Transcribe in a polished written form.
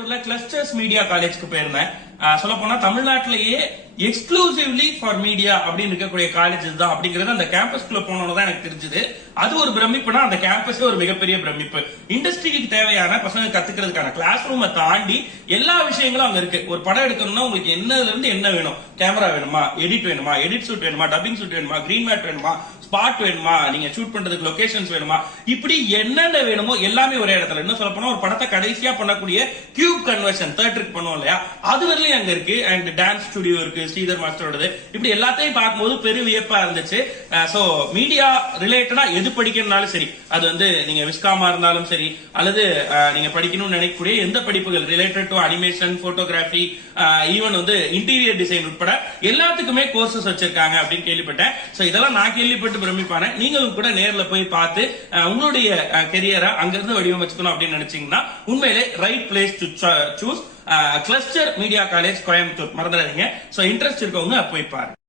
கோயம்புத்தூர்ல clusters media காலேஜ்க்கு போயிருந்தேன். சொல்ல போனா தமிழ்நாட்டிலேயே எக்ஸ்க்ளூசிவ்லி ஃபார் மீடியா அப்படின்னு இருக்கக்கூடிய காலேஜ் தான் அப்படிங்கறது அந்த கேம்பஸ்குள்ள போனோம்தான் எனக்கு தெரிஞ்சது. அது ஒரு பிரமிப்புனா அந்த கேம்பஸே ஒரு மிகப்பெரிய பிரமிப்பு. இண்டஸ்ட்ரிக்கு தேவையான பசங்க கத்துக்கிறதுக்கான கிளாஸ் ரூமை தாண்டி எல்லா விஷயங்களும் அங்க இருக்கு. ஒரு படம் எடுக்கணும்னா உங்களுக்கு என்னதுல இருந்து என்ன வேணும், கேமரா வேணுமா, எடிட் ஷூட் வேணுமா, டப்பிங் ஷூட் வேணுமா, கிரீன் மேட் வேணுமா, ஸ்பாட் வேணுமா, நீங்க ஷூட் பண்றதுக்கு லொகேஷன்ஸ் வேணுமா, இப்படி என்னென்ன வேணுமோ எல்லாமே ஒரே இடத்துல. இன்னும் சொல்ல போனா ஒரு படத்தை கடைசியா பண்ணக்கூடிய கியூப் கன்வர்ஷன் தேட்டருக்கு பண்ணுவோம் இல்லையா, அது வரலையும் அங்க இருக்கு. அண்ட் டான்ஸ் ஸ்டுடியோ இருக்கு ஸ்ரீதர் மாஸ்டரோடது. இப்படி எல்லாத்தையும் பார்க்கும்போது பெரிய வியப்பா இருந்துச்சு. சோ மீடியா ரிலேட்டடா எது படிக்கணும்னாலும் சரி, அது வந்து நீங்க விஸ்காமா இருந்தாலும் சரி, அல்லது நீங்க படிக்கணும்னு நினைக்கக்கூடிய எந்த படிப்புகள் related to animation, photography, even வந்து இன்டீரியர் டிசைன் உட்பட எல்லாத்துக்குமே கோர்சஸ் வச்சிருக்காங்க அப்படின்னு கேள்விப்பட்டேன். சோ இதெல்லாம் நான் கேள்விப்பட்டு பிரமிப்பான. நீங்களும் கூட நேர்ல போய் பார்த்து உங்களுடைய கெரியரை அங்கிருந்து வடிவமைச்சுக்கணும் அப்படின்னு நினைச்சீங்கன்னா உண்மையிலே right place to choose. Cluster media college Coimbatore மறந்துடாதீங்க. சோ இன்ட்ரெஸ்ட் இருக்கவங்க போய் பாருங்க.